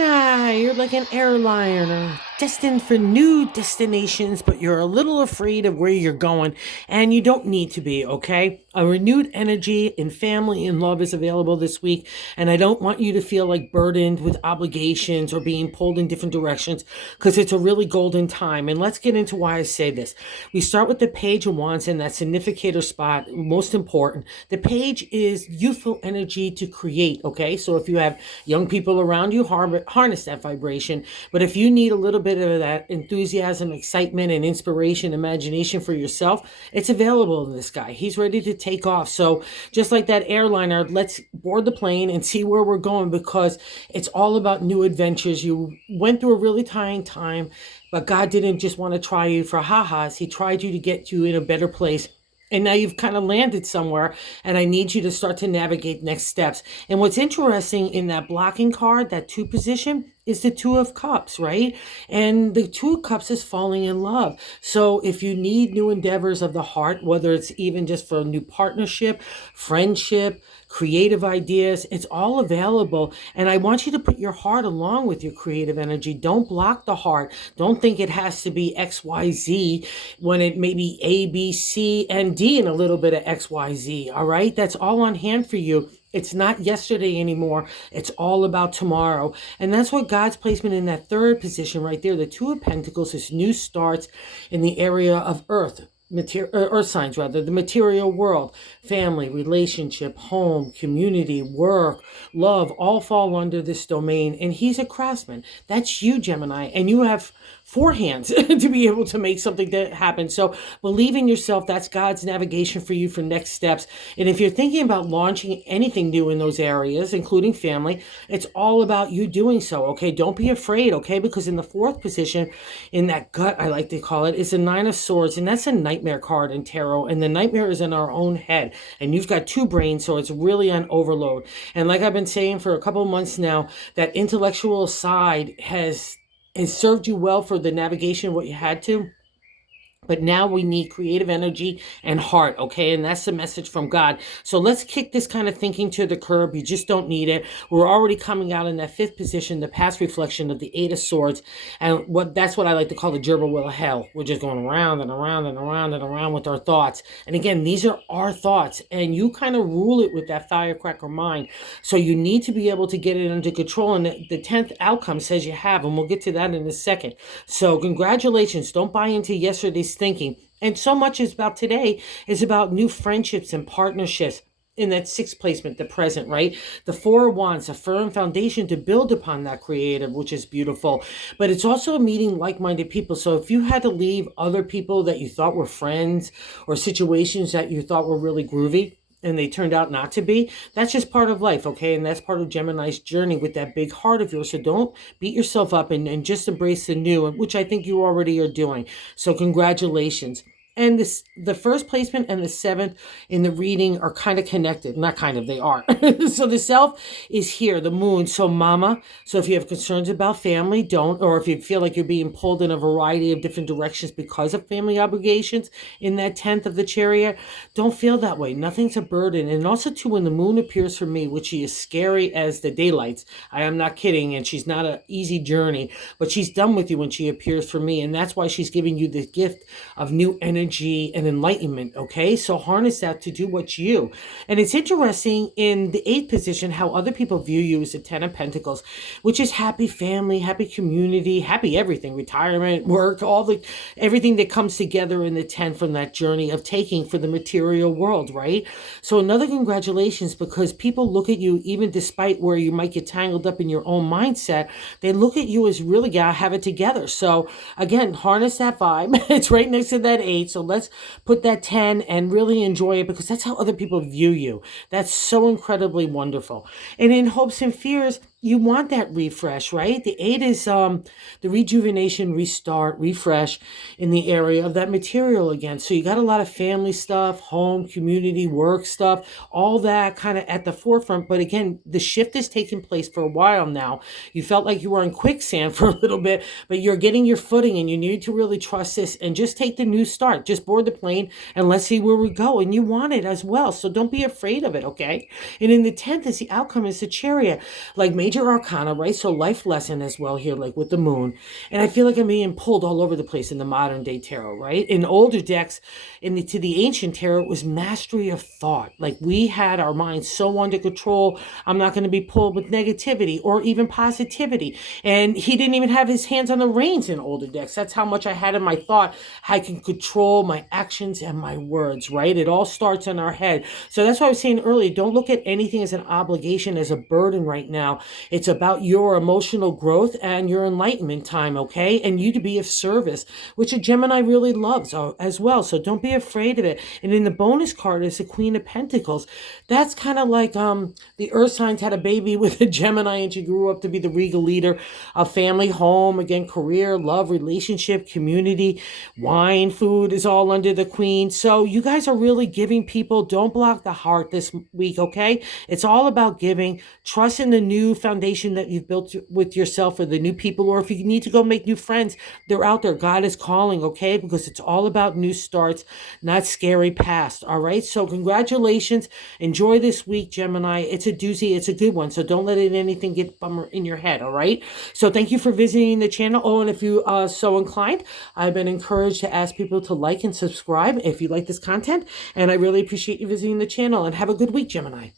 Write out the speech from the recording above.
Gemini, you're like an airliner, destined for new destinations, but you're a little afraid of where you're going, and you don't need to be, okay? A renewed energy in family and love is available this week, and I don't want you to feel like burdened with obligations or being pulled in different directions because it's a really golden time. And let's get into why I say this. We start with the Page of Wands in that significator spot, most important. The page is youthful energy to create, okay? So if you have young people around you, harness that vibration. But if you need a little bit of that enthusiasm, excitement, and inspiration, imagination for yourself, it's available in this guy. He's ready to take off. So just like that airliner, let's board the plane and see where we're going, because it's all about new adventures. You went through a really trying time, but God didn't just want to try you for ha-has. He tried you to get you in a better place. And now you've kind of landed somewhere, and I need you to start to navigate next steps. And what's interesting in that blocking card, that 2 position, is the 2 of Cups, right? And the 2 of Cups is falling in love. So if you need new endeavors of the heart, whether it's even just for a new partnership, friendship, creative ideas, it's all available. And I want you to put your heart along with your creative energy. Don't block the heart. Don't think it has to be XYZ when it may be A, B, C, and D, and a little bit of XYZ. All right? That's all on hand for you. It's not yesterday anymore. It's all about tomorrow. And that's what God's placement in that 3rd position right there, the 2 of Pentacles, is new starts in the area of earth signs, rather, the material world. Family, relationship, home, community, work, love, all fall under this domain. And he's a craftsman. That's you, Gemini. And you have 4 hands to be able to make something that happen. So believe in yourself. That's God's navigation for you for next steps. And if you're thinking about launching anything new in those areas, including family, it's all about you doing so, okay? Don't be afraid, okay? Because in the 4th position, in that gut, I like to call it, is the 9 of Swords. And that's a nightmare card in tarot. And the nightmare is in our own head. And you've got 2 brains, so it's really on overload. And like I've been saying for a couple of months now, that intellectual side has served you well for the navigation of what you had to. But now we need creative energy and heart, okay? And that's the message from God. So let's kick this kind of thinking to the curb. You just don't need it. We're already coming out in that 5th position, the past reflection of the 8 of Swords. And that's what I like to call the gerbil wheel of hell. We're just going around and around and around and around with our thoughts. And again, these are our thoughts. And you kind of rule it with that firecracker mind. So you need to be able to get it under control. And the 10th outcome says you have. And we'll get to that in a second. So congratulations. Don't buy into yesterday's thinking. And so much is about today is about new friendships and partnerships in that 6th placement, the present, right? The 4 of Wands, a firm foundation to build upon that creative, which is beautiful. But it's also meeting like-minded people. So if you had to leave other people that you thought were friends or situations that you thought were really groovy, and they turned out not to be, that's just part of life, okay? And that's part of Gemini's journey with that big heart of yours. So don't beat yourself up and just embrace the new, which I think you already are doing. So congratulations. And the 1st placement and the 7th in the reading are kind of connected. Not kind of, they are. So the self is here, the moon. So mama. So if you have concerns about family, don't. Or if you feel like you're being pulled in a variety of different directions because of family obligations in that 10th of the Chariot, don't feel that way. Nothing's a burden. And also too, when the moon appears for me, which she is scary as the daylights, I am not kidding. And she's not an easy journey, but she's done with you when she appears for me. And that's why she's giving you the gift of new energy and enlightenment, okay? So harness that to do what's you. And it's interesting in the 8th position how other people view you as the 10 of Pentacles, which is happy family, happy community, happy everything, retirement, work, everything that comes together in the 10 from that journey of taking for the material world, right? So another congratulations, because people look at you, even despite where you might get tangled up in your own mindset, they look at you as really gotta have it together. So again, harness that vibe. It's right next to that 8. So let's put that 10 and really enjoy it, because that's how other people view you. That's so incredibly wonderful. And in hopes and fears, you want that refresh, right? The 8 is the rejuvenation, restart, refresh in the area of that material again. So you got a lot of family stuff, home, community, work stuff, all that kind of at the forefront. But again, the shift has taken place for a while now. You felt like you were in quicksand for a little bit, but you're getting your footing, and you need to really trust this and just take the new start. Just board the plane and let's see where we go. And you want it as well. So don't be afraid of it, okay? And in the 10th is the outcome is the Chariot. Like maybe major arcana, right? So life lesson as well here, like with the moon. And I feel like I'm being pulled all over the place in the modern day tarot, right? In older decks, to the ancient tarot, it was mastery of thought. Like we had our minds so under control. I'm not going to be pulled with negativity or even positivity. And he didn't even have his hands on the reins in older decks. That's how much I had in my thought. I can control my actions and my words, right? It all starts in our head. So that's why I was saying earlier, don't look at anything as an obligation, as a burden right now. It's about your emotional growth and your enlightenment time, okay? And you to be of service, which a Gemini really loves as well. So don't be afraid of it. And in the bonus card is the Queen of Pentacles. That's kind of like the Earth signs had a baby with a Gemini and she grew up to be the regal leader of family, home, again, career, love, relationship, community, wine, food is all under the Queen. So you guys are really giving people. Don't block the heart this week, okay? It's all about giving. Trust in the new foundation that you've built with yourself or the new people, or if you need to go make new friends, they're out there. God is calling, okay? Because it's all about new starts, not scary past, all right? So congratulations. Enjoy this week, Gemini. It's a doozy. It's a good one. So don't let anything get bummer in your head, all right? So thank you for visiting the channel. Oh, and if you are so inclined, I've been encouraged to ask people to like and subscribe if you like this content. And I really appreciate you visiting the channel. And have a good week, Gemini.